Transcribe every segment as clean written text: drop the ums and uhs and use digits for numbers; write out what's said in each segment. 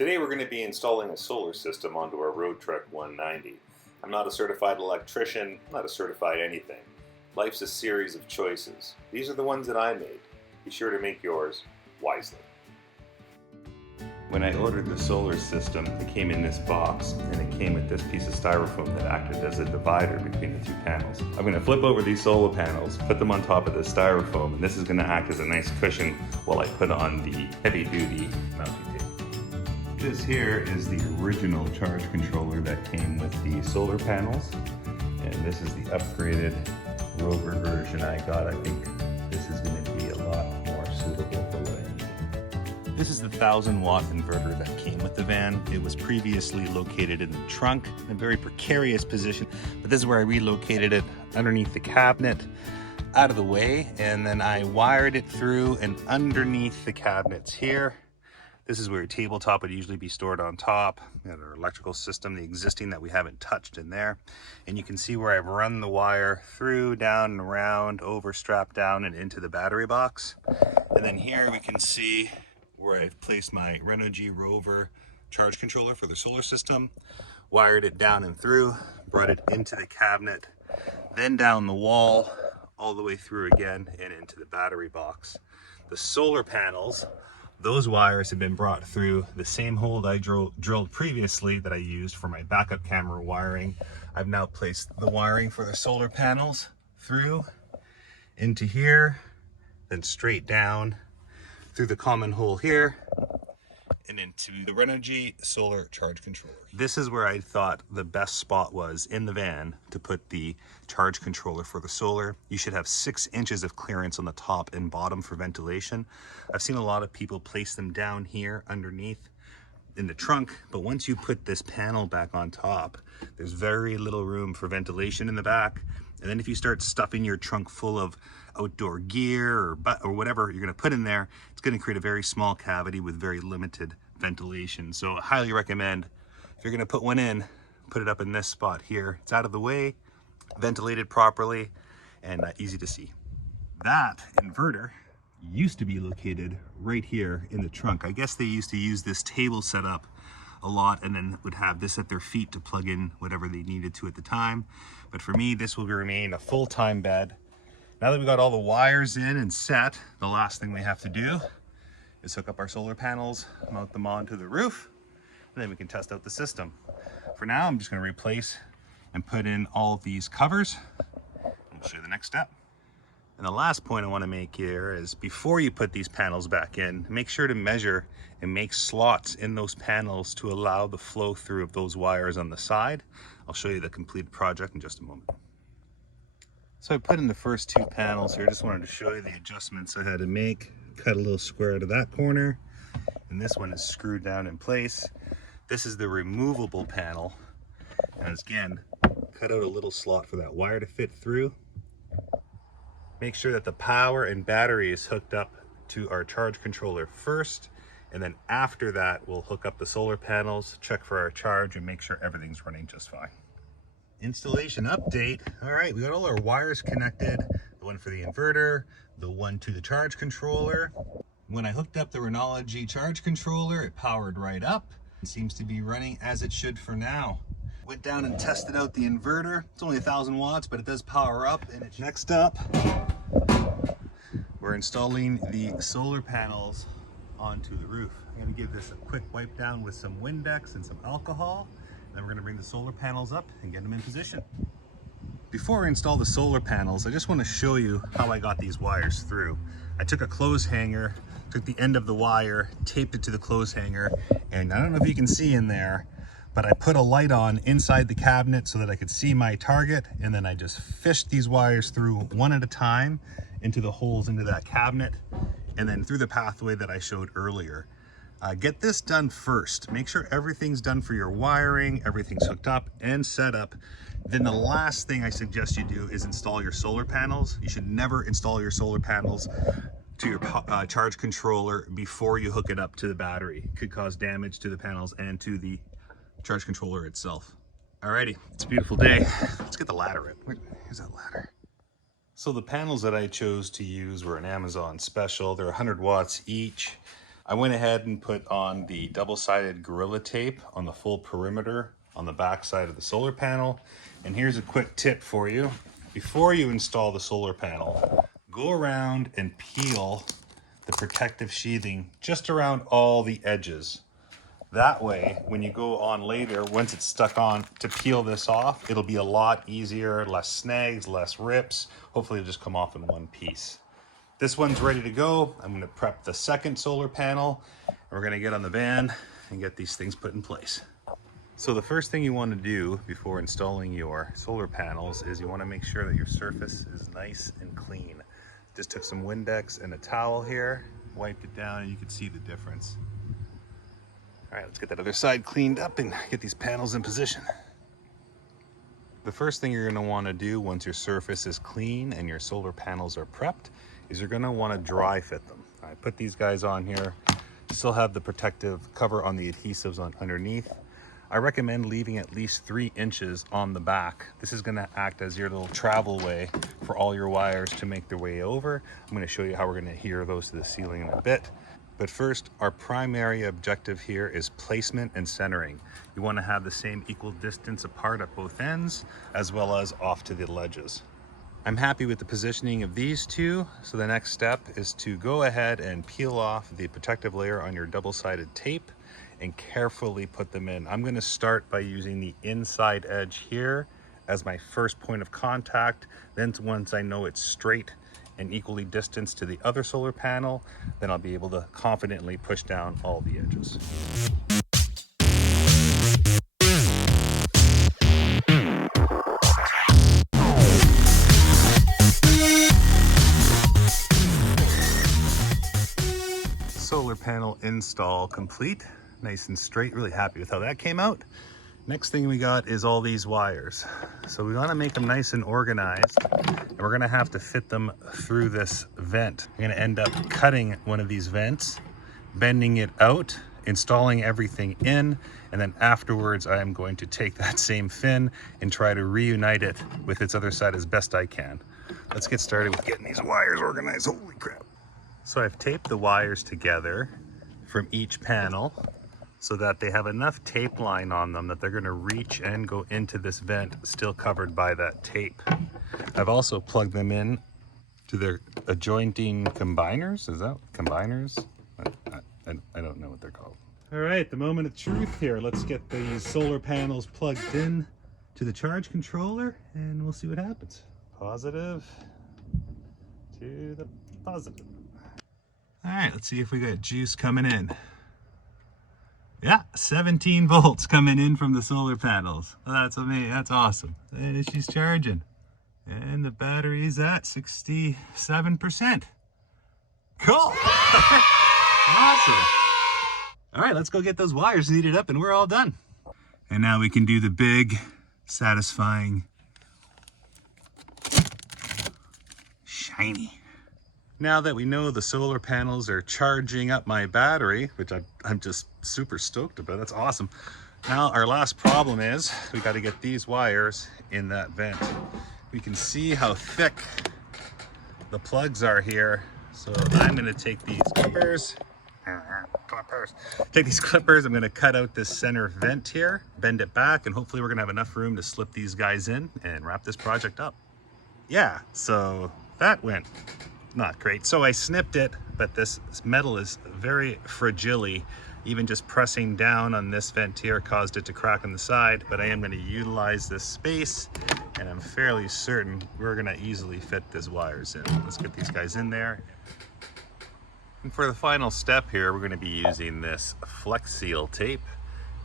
Today we're going to be installing a solar system onto our Roadtrek 190. I'm not a certified electrician, I'm not a certified anything. Life's a series of choices. These are the ones that I made. Be sure to make yours wisely. When I ordered the solar system, it came in this box, and it came with this piece of styrofoam that acted as a divider between the two panels. I'm going to flip over these solar panels, put them on top of the styrofoam, and this is going to act as a nice cushion while I put on the heavy-duty mounting tape. This here is the original charge controller that came with the solar panels, and this is the upgraded Rover version I got. I think this is going to be a lot more suitable for what I need. This is the 1,000-watt inverter that came with the van. It was previously located in the trunk, in a very precarious position, but this is where I relocated it underneath the cabinet, out of the way, and then I wired it through and underneath the cabinets here. This is where your tabletop would usually be stored on top. We have our electrical system, the existing that we haven't touched in there. And you can see where I've run the wire through, down and around, over, strapped down and into the battery box. And then here we can see where I've placed my Renogy Rover charge controller for the solar system, wired it down and through, brought it into the cabinet, then down the wall, all the way through again and into the battery box. The solar panels, those wires have been brought through the same hole that I drilled previously that I used for my backup camera wiring. I've now placed the wiring for the solar panels through into here, then straight down through the common hole here and into the Renogy solar charge controller. This is where I thought the best spot was in the van to put the charge controller for the solar. You should have 6 inches of clearance on the top and bottom for ventilation. I've seen a lot of people place them down here underneath in the trunk, but once you put this panel back on top, there's very little room for ventilation in the back. And then if you start stuffing your trunk full of outdoor gear or whatever you're going to put in there, it's going to create a very small cavity with very limited ventilation. So I highly recommend, if you're going to put one in, put it up in this spot here. It's out of the way, ventilated properly, and easy to see. That inverter used to be located right here in the trunk. I guess they used to use this table setup a lot and then would have this at their feet to plug in whatever they needed to at the time. But for me, this will remain a full-time bed. Now that we got all the wires in and set, the last thing we have to do is hook up our solar panels, mount them onto the roof, and then we can test out the system. For now, I'm just going to replace and put in all of these covers. We'll show you the next step. And the last point I want to make here is before you put these panels back in, make sure to measure and make slots in those panels to allow the flow through of those wires on the side. I'll show you the completed project in just a moment. So I put in the first 2 panels here. Just wanted to show you the adjustments I had to make. Cut a little square out of that corner, and this one is screwed down in place. This is the removable panel, and again, cut out a little slot for that wire to fit through. Make sure that the power and battery is hooked up to our charge controller first, and then after that we'll hook up the solar panels, check for our charge, and make sure everything's running just fine. Installation update. All right, we got all our wires connected, the one for the inverter, the one to the charge controller. When I hooked up the Renogy charge controller, it powered right up. It seems to be running as it should for now. Went down and tested out the inverter. It's only 1,000 watts, but it does power up. And next up, we're installing the solar panels onto the roof. I'm going to give this a quick wipe down with some Windex and some alcohol. Then we're going to bring the solar panels up and get them in position. Before I install the solar panels, I just want to show you how I got these wires through. I took a clothes hanger, took the end of the wire, taped it to the clothes hanger, and I don't know if you can see in there, but I put a light on inside the cabinet so that I could see my target, and then I just fished these wires through one at a time into the holes into that cabinet, and then through the pathway that I showed earlier. Get this done first. Make sure everything's done for your wiring, everything's hooked up and set up. Then the last thing I suggest you do is install your solar panels. You should never install your solar panels to your charge controller before you hook it up to the battery. It could cause damage to the panels and to the charge controller itself. Alrighty, it's a beautiful day. Let's get the ladder in. Where's that ladder? So the panels that I chose to use were an Amazon special. They're 100 watts each. I went ahead and put on the double-sided Gorilla Tape on the full perimeter on the back side of the solar panel. And here's a quick tip for you. Before you install the solar panel, go around and peel the protective sheathing just around all the edges. That way, when you go on later, once it's stuck on, to peel this off, it'll be a lot easier, less snags, less rips. Hopefully it'll just come off in one piece. This one's ready to go. I'm gonna prep the second solar panel, and we're gonna get on the van and get these things put in place. So the first thing you wanna do before installing your solar panels is you wanna make sure that your surface is nice and clean. Just took some Windex and a towel here, wiped it down, and you can see the difference. All right, let's get that other side cleaned up and get these panels in position. The first thing you're gonna wanna do once your surface is clean and your solar panels are prepped is you're gonna wanna dry fit them. I put these guys on here, still have the protective cover on the adhesives on underneath. I recommend leaving at least 3 inches on the back. This is gonna act as your little travel way for all your wires to make their way over. I'm gonna show you how we're gonna adhere those to the ceiling in a bit. But first, our primary objective here is placement and centering. You wanna have the same equal distance apart at both ends, as well as off to the ledges. I'm happy with the positioning of these two, so the next step is to go ahead and peel off the protective layer on your double-sided tape and carefully put them in. I'm gonna start by using the inside edge here as my first point of contact. Then once I know it's straight and equally distanced to the other solar panel, then I'll be able to confidently push down all the edges. Solar panel install complete, nice and straight. Really happy with how that came out. Next thing we got is all these wires. So we want to make them nice and organized, and we're going to have to fit them through this vent. I'm going to end up cutting one of these vents, bending it out, installing everything in, and then afterwards I am going to take that same fin and try to reunite it with its other side as best I can. Let's get started with getting these wires organized. Holy crap. So I've taped the wires together from each panel so that they have enough tape line on them that they're going to reach and go into this vent still covered by that tape. I've also plugged them in to their adjoining combiners. Is that combiners? I don't know what they're called. All right, the moment of truth here. Let's get these solar panels plugged in to the charge controller and we'll see what happens. Positive to the positive. All right, let's see if we got juice coming in. Yeah, 17 volts coming in from the solar panels. That's amazing, that's awesome. And she's charging. And the battery's at 67%. Cool. Awesome. All right, let's go get those wires neated up and we're all done. And now we can do the big, satisfying, shiny. Now that we know the solar panels are charging up my battery, which I'm just super stoked about, that's awesome. Now our last problem is we got to get these wires in that vent. We can see how thick the plugs are here. So I'm going to take these clippers. Take these clippers, I'm going to cut out this center vent here, bend it back, and hopefully we're going to have enough room to slip these guys in and wrap this project up. Yeah, so that went not great. So I snipped it, but this metal is very fragile. Even just pressing down on this vent here caused it to crack on the side, but I am going to utilize this space and I'm fairly certain we're going to easily fit these wires in. Let's get these guys in there. And for the final step here, we're going to be using this Flex Seal tape,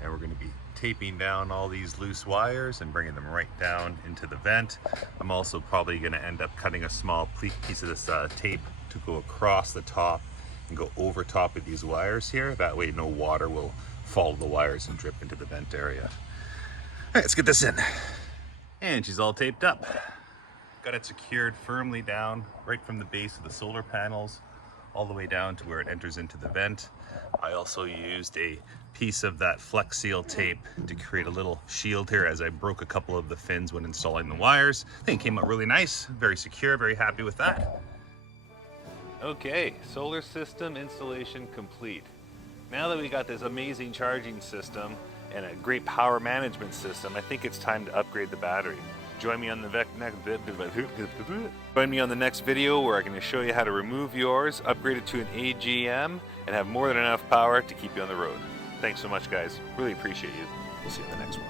and we're going to be taping down all these loose wires and bringing them right down into the vent. I'm also probably going to end up cutting a small piece of this tape to go across the top and go over top of these wires here. That way no water will follow the wires and drip into the vent area. All right, let's get this in. And she's all taped up. Got it secured firmly down right from the base of the solar panels all the way down to where it enters into the vent. I also used a piece of that Flex Seal tape to create a little shield here as I broke a couple of the fins when installing the wires. I think it came out really nice, very secure, very happy with that. Okay, solar system installation complete. Now that we got this amazing charging system and a great power management system, I think it's time to upgrade the battery. Join me on the next video where I'm going to show you how to remove yours, upgrade it to an AGM, and have more than enough power to keep you on the road. Thanks so much, guys. Really appreciate you. We'll see you in the next one.